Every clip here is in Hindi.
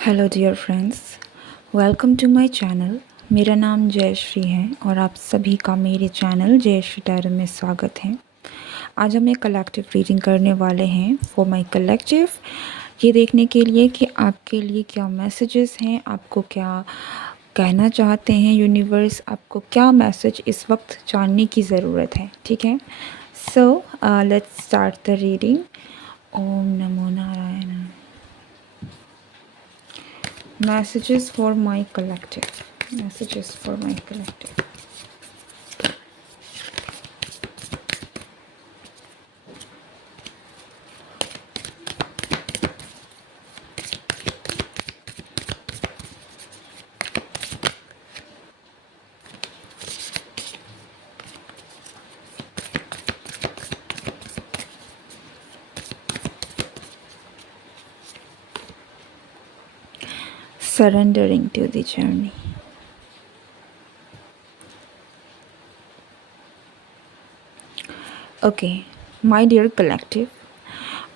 Hello dear friends, welcome to my channel. मेरा नाम जयश्री है और आप सभी का मेरे चैनल जयश्री टैरो में स्वागत है। आज हम एक कलेक्टिव रीडिंग करने वाले हैं फॉर माय कलेक्टिव, ये देखने के लिए कि आपके लिए क्या मैसेजेस हैं, आपको क्या कहना चाहते हैं यूनिवर्स, आपको क्या मैसेज इस वक्त जानने की ज़रूरत है। ठीक है, so let's start the reading. ओम नमो Narayan. Messages for my collective. Messages for my collective. Surrendering to the journey. Okay my dear collective,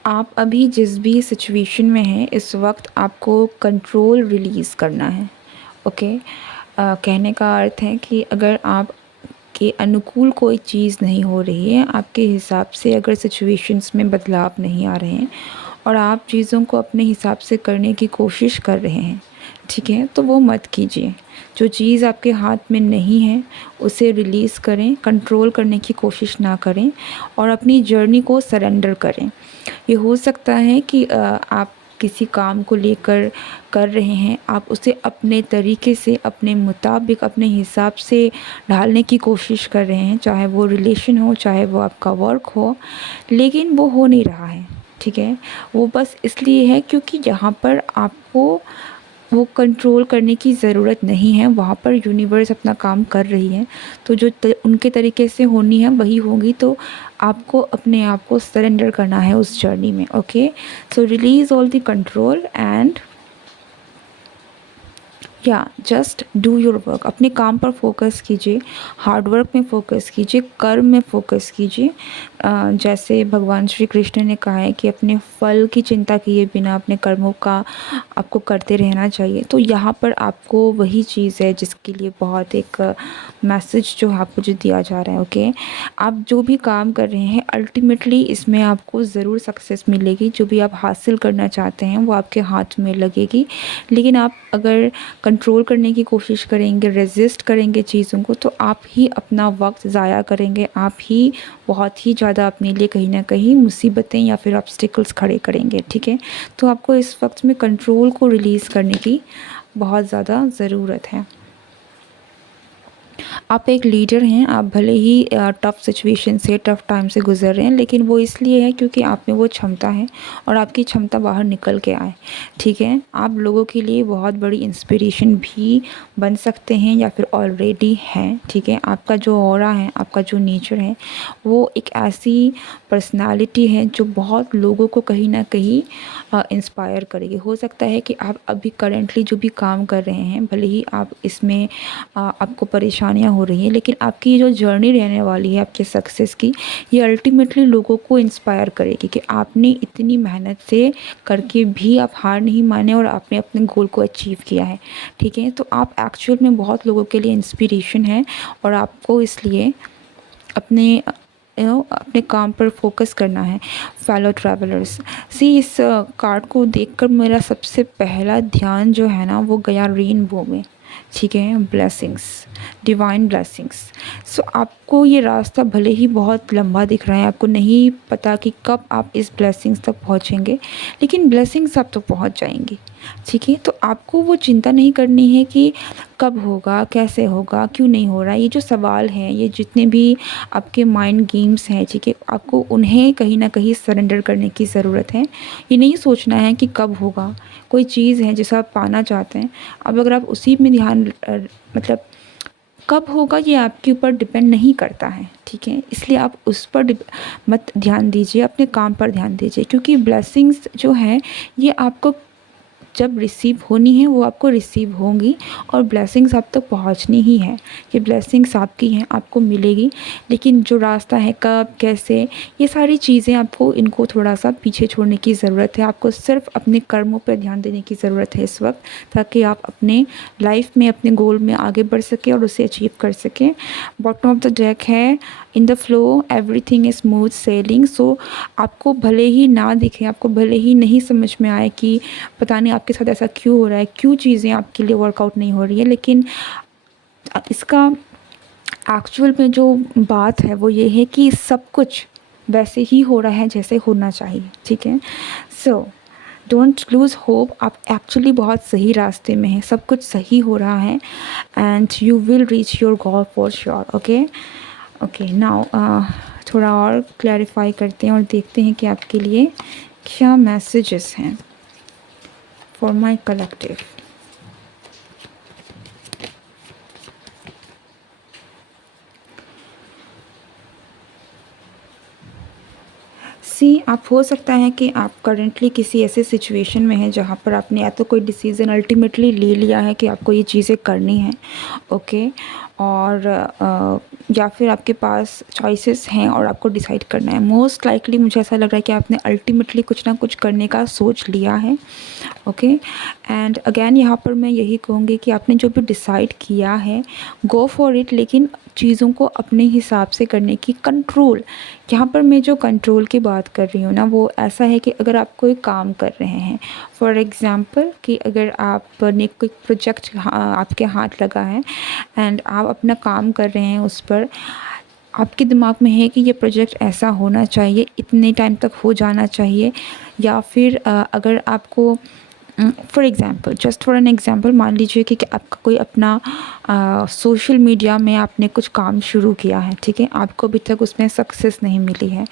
आप अभी जिस भी सिचुएशन में हैं इस वक्त आपको कंट्रोल रिलीज़ करना है। ओके कहने का अर्थ है कि अगर आप के अनुकूल कोई चीज़ नहीं हो रही है, आपके हिसाब से अगर सिचुएशंस में बदलाव नहीं आ रहे हैं और आप चीज़ों को अपने हिसाब से करने की कोशिश कर रहे हैं, ठीक है, तो वो मत कीजिए। जो चीज़ आपके हाथ में नहीं है उसे रिलीज़ करें, कंट्रोल करने की कोशिश ना करें और अपनी जर्नी को सरेंडर करें। ये हो सकता है कि आप किसी काम को लेकर कर रहे हैं, आप उसे अपने तरीके से, अपने मुताबिक, अपने हिसाब से ढालने की कोशिश कर रहे हैं, चाहे वो रिलेशन हो, चाहे वो आपका वर्क हो, लेकिन वो हो नहीं रहा है। ठीक है, वो बस इसलिए है क्योंकि यहाँ पर आपको वो कंट्रोल करने की ज़रूरत नहीं है, वहाँ पर यूनिवर्स अपना काम कर रही है। तो जो उनके तरीके से होनी है वही होगी, तो आपको अपने आप को सरेंडर करना है उस जर्नी में। Okay, so release all the control and या जस्ट डू योर वर्क। अपने काम पर फोकस कीजिए, हार्ड वर्क में फ़ोकस कीजिए, कर्म में फ़ोकस कीजिए। जैसे भगवान श्री कृष्ण ने कहा है कि अपने फल की चिंता किए बिना अपने कर्मों का आपको करते रहना चाहिए। तो यहाँ पर आपको वही चीज़ है जिसके लिए बहुत एक मैसेज जो आपको जो दिया जा रहा है। ओके, आप जो भी काम कर रहे हैं अल्टीमेटली इसमें आपको ज़रूर सक्सेस मिलेगी। जो भी आप हासिल करना चाहते हैं वो आपके हाथ में लगेगी, लेकिन आप अगर कंट्रोल करने की कोशिश करेंगे, रेजिस्ट करेंगे चीज़ों को, तो आप ही अपना वक्त ज़ाया करेंगे, आप ही बहुत ही ज़्यादा अपने लिए कहीं ना कहीं मुसीबतें या फिर ऑब्स्टिकल्स खड़े करेंगे। ठीक है, तो आपको इस वक्त में कंट्रोल को रिलीज़ करने की बहुत ज़्यादा ज़रूरत है। आप एक लीडर हैं, आप भले ही टफ़ सिचुएशन से, टफ़ टाइम से गुज़र रहे हैं, लेकिन वो इसलिए है क्योंकि आप में वो क्षमता है और आपकी क्षमता बाहर निकल के आए। ठीक है, आप लोगों के लिए बहुत बड़ी इंस्पिरेशन भी बन सकते हैं या फिर ऑलरेडी हैं। ठीक है, आपका जो ऑरा है, आपका जो नेचर है, वो एक ऐसी पर्सनालिटी है जो बहुत लोगों को कहीं ना कहीं इंस्पायर करेगी। हो सकता है कि आप अभी करेंटली जो भी काम कर रहे हैं, भले ही आप इसमें आपको परेशानियां हो रही हैं, लेकिन आपकी जो जर्नी रहने वाली है आपके सक्सेस की, ये अल्टीमेटली लोगों को इंस्पायर करेगी कि आपने इतनी मेहनत से करके भी आप हार नहीं माने और आपने अपने गोल को अचीव किया है। ठीक है, तो आप एक्चुअल में बहुत लोगों के लिए इंस्पिरेशन है और आपको इसलिए अपने अपने काम पर फोकस करना है। फेलो ट्रैवलर्स, सी इस कार्ड को देखकर मेरा सबसे पहला ध्यान जो है ना वो गया रेनबो में। ठीक है, ब्लेसिंग्स, डिवाइन ब्लेसिंग्स। सो आपको ये रास्ता भले ही बहुत लंबा दिख रहा है, आपको नहीं पता कि कब आप इस ब्लेसिंग्स तक पहुँचेंगे, लेकिन ब्लेसिंग्स आप तो पहुँच जाएंगी। ठीक है, तो आपको वो चिंता नहीं करनी है कि कब होगा, कैसे होगा, क्यों नहीं हो रहा। ये जो सवाल हैं, ये जितने भी आपके माइंड गेम्स हैं, ठीक है, आपको उन्हें कहीं ना कहीं सरेंडर करने की ज़रूरत है। ये नहीं सोचना है कि कब होगा। कोई चीज़ है जिसे आप पाना चाहते हैं, अब अगर आप उसी में ध्यान मतलब कब होगा ये आपके ऊपर डिपेंड नहीं करता है। ठीक है, इसलिए आप उस पर मत ध्यान दीजिए, अपने काम पर ध्यान दीजिए, क्योंकि ब्लेसिंग्स जो हैं ये आपको जब रिसीव होनी है वो आपको रिसीव होंगी, और ब्लेसिंग्स आप तक पहुंचनी ही है। ये ब्लेसिंग्स आपकी हैं, आपको मिलेगी। लेकिन जो रास्ता है कब कैसे, ये सारी चीज़ें आपको इनको थोड़ा सा पीछे छोड़ने की ज़रूरत है। आपको सिर्फ अपने कर्मों पर ध्यान देने की ज़रूरत है इस वक्त, ताकि आप अपने लाइफ में अपने गोल में आगे बढ़ सकें और उसे अचीव कर सकें। बॉटम ऑफ द डेक है in the flow everything is smooth sailing. So आपको भले ही ना दिखे, आपको भले ही नहीं समझ में आए कि पता नहीं आपके साथ ऐसा क्यों हो रहा है, क्यों चीज़ें आपके लिए वर्कआउट नहीं हो रही है, लेकिन इसका एक्चुअल में जो बात है वो ये है कि सब कुछ वैसे ही हो रहा है जैसे होना चाहिए, ठीक है। सो डोंट लूज़ होप, आप एक्चुअली बहुत सही रास्ते में हैं, सब कुछ सही हो रहा है, and you will reach your goal for sure. Okay okay, now थोड़ा और क्लैरिफाई करते हैं और देखते हैं कि आपके लिए क्या मैसेजेस हैं फॉर माय कलेक्टिव। आप हो सकता है कि आप करेंटली किसी ऐसे सिचुएशन में हैं जहाँ पर आपने या तो कोई डिसीज़न अल्टीमेटली ले लिया है कि आपको ये चीज़ें करनी हैं, ओके, और या फिर आपके पास चॉइसेस हैं और आपको डिसाइड करना है। मोस्ट लाइकली मुझे ऐसा लग रहा है कि आपने अल्टीमेटली कुछ ना कुछ करने का सोच लिया है, ओके। एंड अगेन यहाँ पर मैं यही कहूँगी कि आपने जो भी डिसाइड किया है, गो फॉर इट, लेकिन चीज़ों को अपने हिसाब से करने की कंट्रोल। यहाँ पर मैं जो कंट्रोल की बात कर रही हूँ ना, वो ऐसा है कि अगर आप कोई काम कर रहे हैं, फॉर एग्ज़ाम्पल कि अगर आपने कोई प्रोजेक्ट आपके हाथ लगा है एंड आप अपना काम कर रहे हैं उस पर, आपके दिमाग में है कि ये प्रोजेक्ट ऐसा होना चाहिए, इतने टाइम तक हो जाना चाहिए, या फिर अगर आपको for example, just for an example, मान लीजिए कि आपका कोई अपना सोशल मीडिया में आपने कुछ काम शुरू किया है, ठीक है, आपको अभी तक उसमें सक्सेस नहीं मिली है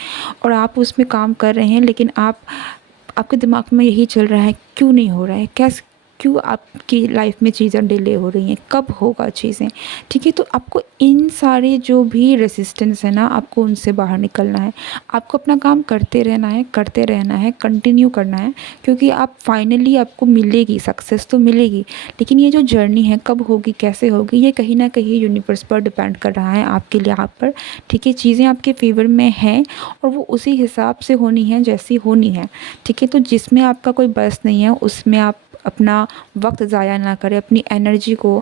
और आप उसमें काम कर रहे हैं, लेकिन आपके दिमाग में यही चल रहा है क्यों नहीं हो रहा है, कैसे, क्यों आपकी लाइफ में चीज़ें डिले हो रही हैं, कब होगा चीज़ें, ठीक है। तो आपको इन सारे जो भी रेसिस्टेंस है ना, आपको उनसे बाहर निकलना है। आपको अपना काम करते रहना है, करते रहना है, कंटिन्यू करना है, क्योंकि आप फाइनली आपको मिलेगी सक्सेस तो मिलेगी, लेकिन ये जो जर्नी है कब होगी, कैसे होगी, ये कहीं ना कहीं यूनिवर्स पर डिपेंड कर रहा है, आपके लिए आप पर, ठीक है। चीज़ें आपके फेवर में हैं और वो उसी हिसाब से होनी है जैसी होनी है, ठीक है। तो जिसमें आपका कोई बस नहीं है उसमें आप अपना वक्त ज़ाया ना करें, अपनी एनर्जी को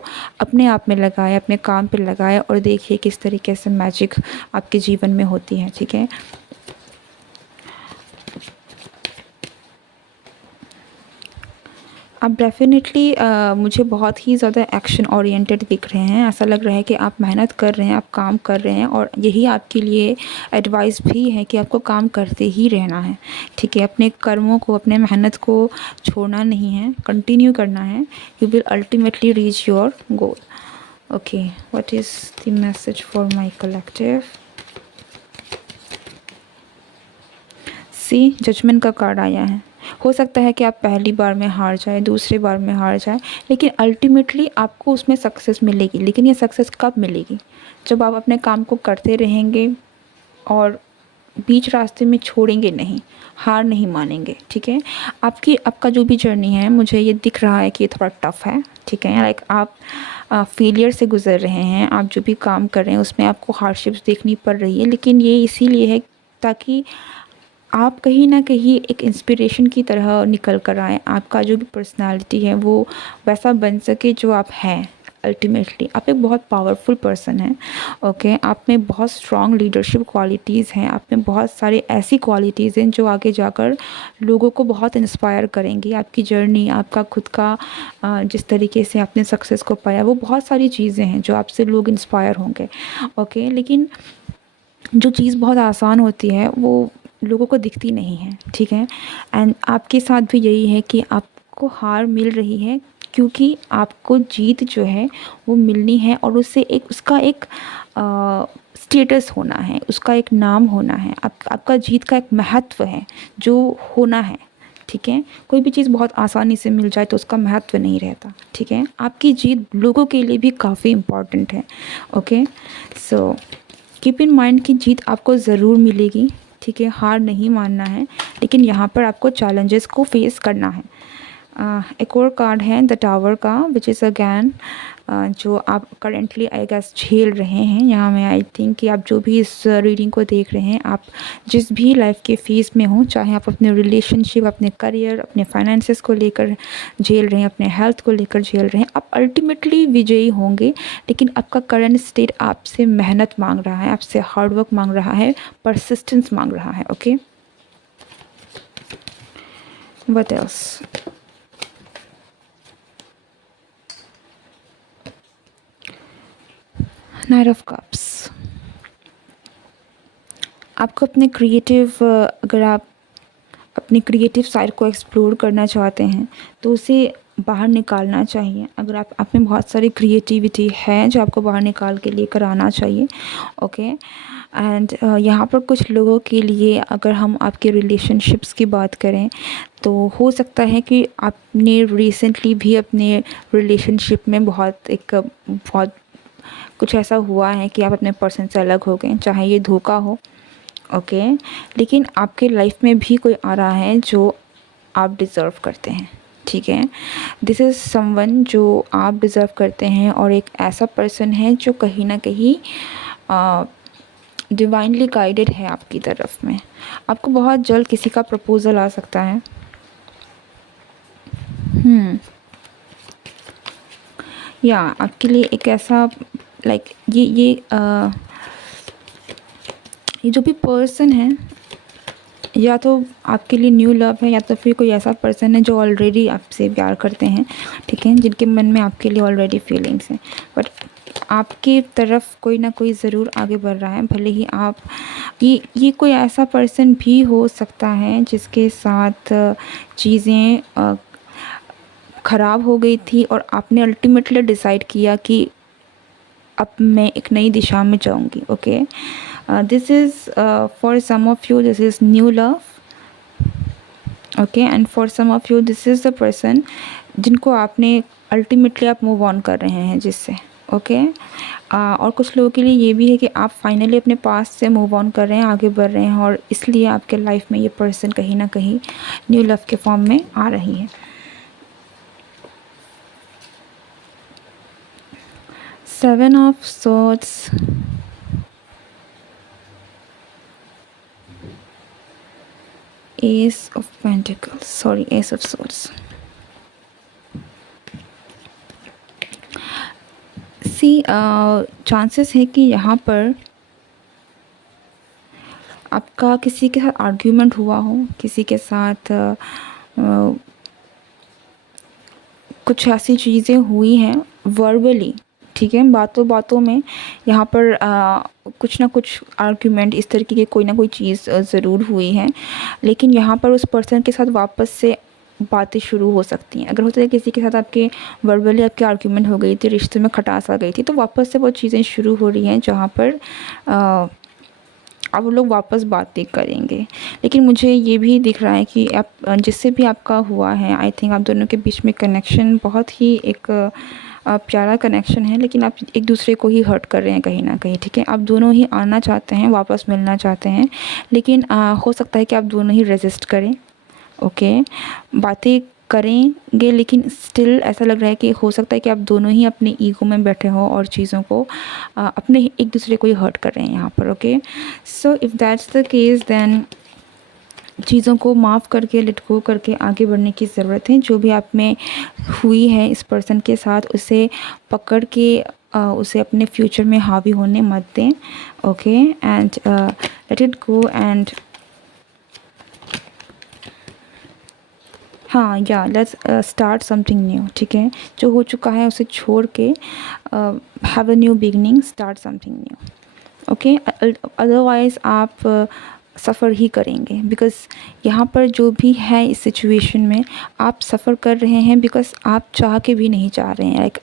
अपने आप में लगाएं, अपने काम पे लगाएं और देखिए किस तरीके से मैजिक आपके जीवन में होती है, ठीक है। आप डेफ़िनेटली मुझे बहुत ही ज़्यादा एक्शन ओरिएंटेड दिख रहे हैं। ऐसा लग रहा है कि आप मेहनत कर रहे हैं, आप काम कर रहे हैं, और यही आपके लिए एडवाइस भी है कि आपको काम करते ही रहना है, ठीक है। अपने कर्मों को, अपने मेहनत को छोड़ना नहीं है, कंटिन्यू करना है। You will ultimately reach your goal. Okay, what is the message for my collective? Judgment का कार्ड आया है। हो सकता है कि आप पहली बार में हार जाए, दूसरी बार में हार जाए, लेकिन अल्टीमेटली आपको उसमें सक्सेस मिलेगी। लेकिन ये सक्सेस कब मिलेगी? जब आप अपने काम को करते रहेंगे और बीच रास्ते में छोड़ेंगे नहीं, हार नहीं मानेंगे, ठीक है। आपका जो भी जर्नी है, मुझे ये दिख रहा है कि ये थोड़ा टफ़ है, ठीक है। लाइक आप फेलियर से गुज़र रहे हैं, आप जो भी काम कर रहे हैं उसमें आपको हार्डशिप्स देखनी पड़ रही है, लेकिन ये इसीलिए है ताकि आप कहीं ना कहीं एक इंस्पिरेशन की तरह निकल कर आएँ। आपका जो भी पर्सनालिटी है वो वैसा बन सके जो आप हैं। अल्टीमेटली आप एक बहुत पावरफुल पर्सन हैं, ओके। आप में बहुत स्ट्रॉन्ग लीडरशिप क्वालिटीज़ हैं, आप में बहुत सारे ऐसी क्वालिटीज़ हैं जो आगे जाकर लोगों को बहुत इंस्पायर करेंगी। आपकी जर्नी, आपका खुद का जिस तरीके से आपने सक्सेस को पाया, वो बहुत सारी चीज़ें हैं जो आपसे लोग इंस्पायर होंगे, ओके। लेकिन जो चीज़ बहुत आसान होती है वो लोगों को दिखती नहीं है, ठीक है। एंड आपके साथ भी यही है कि आपको हार मिल रही है क्योंकि आपको जीत जो है वो मिलनी है, और उससे एक उसका एक स्टेटस होना है, उसका एक नाम होना है, आपका जीत का एक महत्व है जो होना है, ठीक है। कोई भी चीज़ बहुत आसानी से मिल जाए तो उसका महत्व नहीं रहता, ठीक है। आपकी जीत लोगों के लिए भी काफ़ी इम्पॉर्टेंट है, okay. So keep in mind कि जीत आपको ज़रूर मिलेगी, ठीक है। हार नहीं मानना है, लेकिन यहाँ पर आपको चैलेंजेस को फेस करना है, एक और कार्ड है द टावर का, विच इज़ अगैन जो आप करेंटली आई गेस झेल रहे हैं। यहाँ में आई थिंक कि आप जो भी इस रीडिंग को देख रहे हैं, आप जिस भी लाइफ के फेज़ में हो, चाहे आप अपने रिलेशनशिप, अपने करियर, अपने फाइनेंसेस को लेकर झेल रहे हैं, अपने हेल्थ को लेकर झेल रहे हैं, आप अल्टीमेटली विजयी होंगे। लेकिन आपका करंट स्टेट आपसे मेहनत मांग रहा है, आपसे हार्डवर्क मांग रहा है, परसिस्टेंस मांग रहा है। Okay, what else? Night of cups. आपको अपने क्रिएटिव, अगर आप अपनी क्रिएटिव साइड को एक्सप्लोर करना चाहते हैं तो उसे बाहर निकालना चाहिए। अगर आप में बहुत सारी क्रिएटिविटी है जो आपको बाहर निकाल के लेकर आना चाहिए। ओके, एंड यहाँ पर कुछ लोगों के लिए अगर हम आपके रिलेशनशिप्स की बात करें तो हो सकता है कि आपने रिसेंटली भी अपने रिलेशनशिप में बहुत कुछ ऐसा हुआ है कि आप अपने पर्सन से अलग हो गए, चाहे ये धोखा हो। ओके, लेकिन आपके लाइफ में भी कोई आ रहा है जो आप डिज़र्व करते हैं। ठीक है, दिस इज़ समवन जो आप डिज़र्व करते हैं, और एक ऐसा पर्सन है जो कहीं ना कहीं डिवाइनली गाइडेड है आपकी तरफ में। आपको बहुत जल्द किसी का प्रपोज़ल आ सकता है। या आपके लिए एक ऐसा लाइक ये जो भी पर्सन है, या तो आपके लिए न्यू लव है, या तो फिर कोई ऐसा पर्सन है जो ऑलरेडी आपसे प्यार करते हैं। ठीक है, जिनके मन में आपके लिए ऑलरेडी फीलिंग्स हैं, बट आपकी तरफ कोई ना कोई ज़रूर आगे बढ़ रहा है। भले ही आप ये कोई ऐसा पर्सन भी हो सकता है जिसके साथ चीज़ें ख़राब हो गई थी और आपने अल्टीमेटली डिसाइड किया कि अब मैं एक नई दिशा में जाऊंगी। Okay, this is for some of you this is new love. Okay, and for some of you this is the person जिनको आपने अल्टीमेटली आप मूव ऑन कर रहे हैं जिससे। ओके, और कुछ लोगों के लिए ये भी है कि आप फाइनली अपने पास से मूव ऑन कर रहे हैं, आगे बढ़ रहे हैं, और इसलिए आपके लाइफ में ये पर्सन कहीं ना कहीं न्यू लव के फॉर्म में आ रही है। Seven of Swords, Ace of Pentacles, sorry, Ace of Swords. Chances है कि यहाँ पर आपका किसी के साथ आर्ग्यूमेंट हुआ हो, किसी के साथ कुछ ऐसी चीज़ें हुई हैं वर्बली। ठीक है, बातों बातों में यहाँ पर कुछ ना कुछ आर्ग्यूमेंट इस तरीके की कोई ना कोई चीज़ ज़रूर हुई है, लेकिन यहाँ पर उस पर्सन के साथ वापस से बातें शुरू हो सकती हैं। अगर होता है किसी के साथ आपके वर्बली आपके आर्ग्यूमेंट हो गई थी, रिश्ते में खटास आ गई थी, तो वापस से वो चीज़ें शुरू हो रही हैं जहाँ पर अब लोग वापस बातें करेंगे। लेकिन मुझे ये भी दिख रहा है कि आप जिससे भी आपका हुआ है, आई थिंक आप दोनों के बीच में कनेक्शन बहुत ही एक प्यारा कनेक्शन है, लेकिन आप एक दूसरे को ही हर्ट कर रहे हैं कहीं ना कहीं। ठीक है, आप दोनों ही आना चाहते हैं, वापस मिलना चाहते हैं, लेकिन हो सकता है कि आप दोनों ही रेजिस्ट करें। ओके, बातें करेंगे, लेकिन स्टिल ऐसा लग रहा है कि हो सकता है कि आप दोनों ही अपने ईगो में बैठे हो और चीज़ों को अपने एक दूसरे को ही हर्ट कर रहे हैं यहाँ पर। Okay, so if that's the case then चीज़ों को माफ़ करके, लेट गो करके आगे बढ़ने की ज़रूरत है। जो भी आप में हुई है इस पर्सन के साथ, उसे पकड़ के उसे अपने फ्यूचर में हावी होने मत दें। Okay, and let it go and हाँ, या लेट्स स्टार्ट समथिंग न्यू। ठीक है, जो हो चुका है उसे छोड़ के have a new beginning, start something new. Okay, otherwise आप सफ़र ही करेंगे, बिकॉज़ यहाँ पर जो भी है इस सिचुएशन में आप सफ़र कर रहे हैं बिकॉज़ आप चाह के भी नहीं चाह रहे हैं। लाइक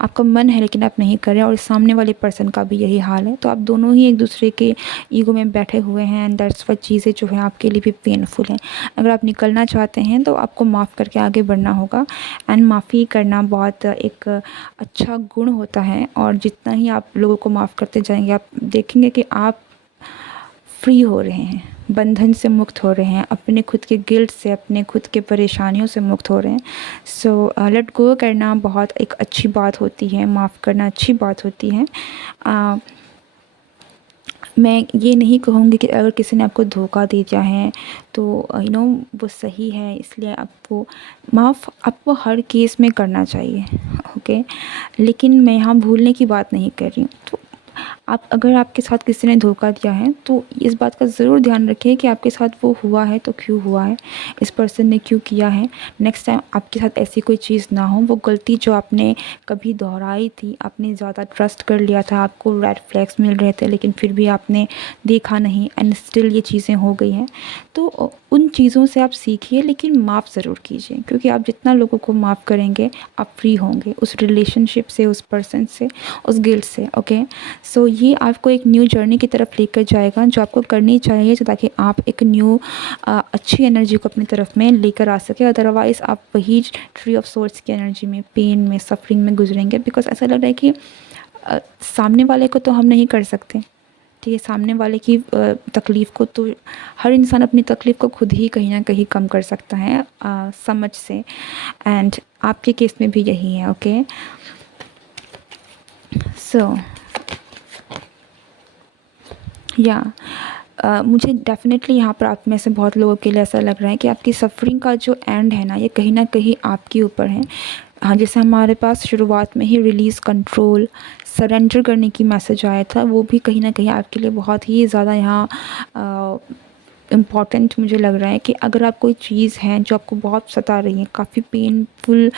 आपका मन है लेकिन आप नहीं कर रहे हैं, और सामने वाले पर्सन का भी यही हाल है। तो आप दोनों ही एक दूसरे के ईगो में बैठे हुए हैं, एंड दैट्स व्हाई चीज़ें जो है आपके लिए भी पेनफुल हैं। अगर आप निकलना चाहते हैं तो आपको माफ़ करके आगे बढ़ना होगा, एंड माफ़ी करना बहुत एक अच्छा गुण होता है, और जितना ही आप लोगों को माफ़ करते जाएंगे आप देखेंगे कि आप फ्री हो रहे हैं। बंधन से मुक्त हो रहे हैं, अपने खुद के गिल्ट से, अपने खुद के परेशानियों से मुक्त हो रहे हैं। सो लेट गो करना बहुत एक अच्छी बात होती है, माफ़ करना अच्छी बात होती है। मैं ये नहीं कहूँगी कि अगर किसी ने आपको धोखा दे दिया है तो वो सही है, इसलिए आपको माफ़ आपको हर केस में करना चाहिए, ओके। लेकिन मैं यहाँ भूलने की बात नहीं कर रही हूँ। तो आप अगर आपके साथ किसी ने धोखा दिया है तो इस बात का ज़रूर ध्यान रखिए कि आपके साथ वो हुआ है तो क्यों हुआ है, इस पर्सन ने क्यों किया है। नेक्स्ट टाइम आपके साथ ऐसी कोई चीज़ ना हो। वो गलती जो आपने कभी दोहराई थी, आपने ज़्यादा ट्रस्ट कर लिया था, आपको रेड फ्लैग्स मिल रहे थे लेकिन फिर भी आपने देखा नहीं एंड स्टिल ये चीज़ें हो गई हैं। तो उन चीज़ों से आप सीखिए, लेकिन माफ़ ज़रूर कीजिए, क्योंकि आप जितना लोगों को माफ़ करेंगे आप फ्री होंगे उस रिलेशनशिप से, उस पर्सन से, उस गिल्ट से, ओके। सो ये आपको एक न्यू जर्नी की तरफ लेकर जाएगा जो आपको करनी चाहिए, ताकि आप एक न्यू अच्छी एनर्जी को अपनी तरफ में लेकर आ सके। अदरवाइज़ आप वही ट्री ऑफ सोर्स की एनर्जी में, पेन में, सफरिंग में गुजरेंगे। बिकॉज ऐसा लग रहा है कि सामने वाले को तो हम नहीं कर सकते, ठीक है। सामने वाले की तकलीफ़ को तो हर इंसान अपनी तकलीफ़ को खुद ही कहीं ना कहीं कम कर सकता है समझ से। एंड आपके केस में भी यही है, ओके। सो या मुझे डेफ़िनेटली यहाँ पर आप में से बहुत लोगों के लिए ऐसा लग रहा है कि आपकी सफ़रिंग का जो एंड है ना, ये कहीं न कहीं आपके ऊपर है। हाँ, जैसे हमारे पास शुरुआत में ही रिलीज़, कंट्रोल, सरेंडर करने की मैसेज आया था, वो भी कहीं न कहीं आपके लिए बहुत ही ज़्यादा यहाँ इम्पॉर्टेंट मुझे लग रहा है कि अगर आप कोई चीज़ है जो आपको बहुत सता रही है, काफ़ी पेनफुल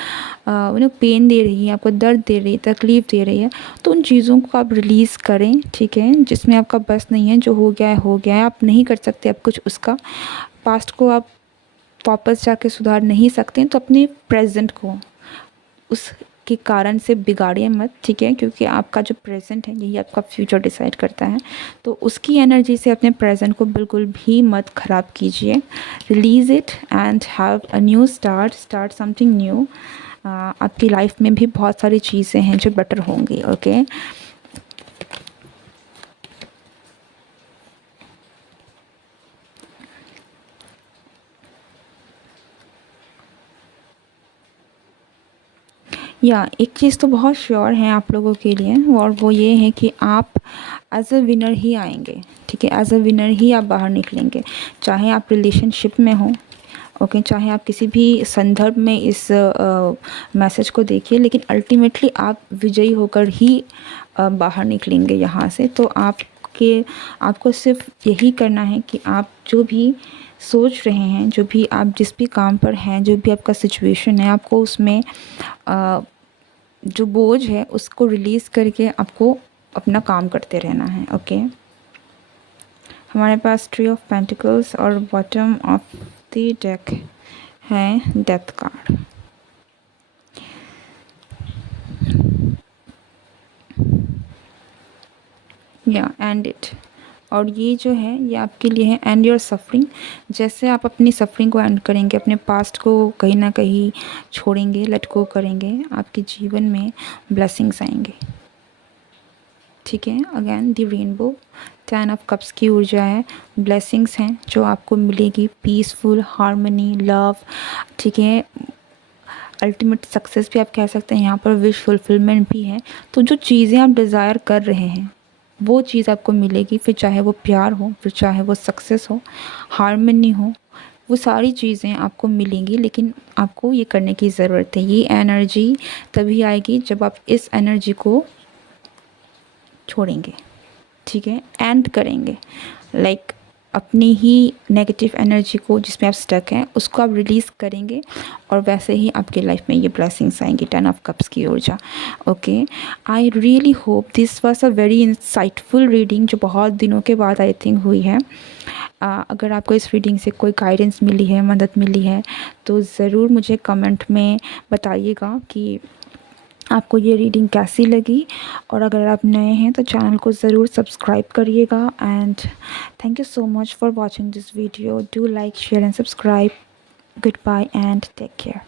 पेन दे रही है, आपको दर्द दे रही है, तकलीफ़ दे रही है, तो उन चीज़ों को आप रिलीज़ करें, ठीक है। जिसमें आपका बस नहीं है, जो हो गया है हो गया है, आप नहीं कर सकते अब कुछ उसका। पास्ट को आप वापस जाके सुधार नहीं सकते, तो अपने प्रेजेंट को उसके कारण से बिगाड़िए मत, ठीक है, क्योंकि आपका जो प्रेजेंट है यही आपका फ्यूचर डिसाइड करता है। तो उसकी एनर्जी से अपने प्रेजेंट को बिल्कुल भी मत ख़राब कीजिए। Release it and have a new start something new. आपकी लाइफ में भी बहुत सारी चीज़ें हैं जो बेटर होंगी, ओके। या एक चीज़ तो बहुत श्योर है आप लोगों के लिए, और वो ये है कि आप एज अ विनर ही आएंगे, ठीक है। एज अ विनर ही आप बाहर निकलेंगे, चाहे आप रिलेशनशिप में हो, ओके, चाहे आप किसी भी संदर्भ में इस मैसेज को देखिए, लेकिन अल्टीमेटली आप विजयी होकर ही बाहर निकलेंगे यहाँ से। तो आपको सिर्फ यही करना है कि आप जो भी सोच रहे हैं, जो भी आप जिस भी काम पर हैं, जो भी आपका सिचुएशन है, आपको उसमें जो बोझ है उसको रिलीज़ करके आपको अपना काम करते रहना है, ओके। हमारे पास ट्री ऑफ पेंटिकल्स और बॉटम ऑफ द डेक है डेथ कार्ड। या एंड इट, और ये जो है ये आपके लिए है एंड योर सफरिंग। जैसे आप अपनी सफरिंग को एंड करेंगे, अपने पास्ट को कहीं ना कहीं छोड़ेंगे, लेट गो करेंगे, आपके जीवन में ब्लेसिंग्स आएंगे, ठीक है। Again the rainbow, 10 of cups की ऊर्जा है, ब्लेसिंग्स हैं जो आपको मिलेगी, पीसफुल, हार्मनी, लव, ठीक है। अल्टीमेट सक्सेस भी आप कह सकते हैं यहाँ पर, विश फुलफिलमेंट भी है। तो जो चीज़ें आप डिज़ायर कर रहे हैं वो चीज़ आपको मिलेगी, फिर चाहे वो प्यार हो, फिर चाहे वो सक्सेस हो, हार्मनी हो, वो सारी चीज़ें आपको मिलेंगी। लेकिन आपको ये करने की ज़रूरत है। ये एनर्जी तभी आएगी जब आप इस एनर्जी को छोड़ेंगे, ठीक है, एंड करेंगे। लाइक अपनी ही नेगेटिव एनर्जी को जिसमें आप स्टक हैं उसको आप रिलीज़ करेंगे, और वैसे ही आपके लाइफ में ये ब्लेसिंग्स आएंगी, 10 ऑफ कप्स की ऊर्जा, okay. I really hope this was a very insightful reading जो बहुत दिनों के बाद आई थिंक हुई है। अगर आपको इस रीडिंग से कोई गाइडेंस मिली है, मदद मिली है, तो ज़रूर मुझे कमेंट में बताइएगा कि आपको ये रीडिंग कैसी लगी। और अगर आप नए हैं तो चैनल को ज़रूर सब्सक्राइब करिएगा। And thank you so much for watching this video. Do like, share and subscribe. Good bye and take care.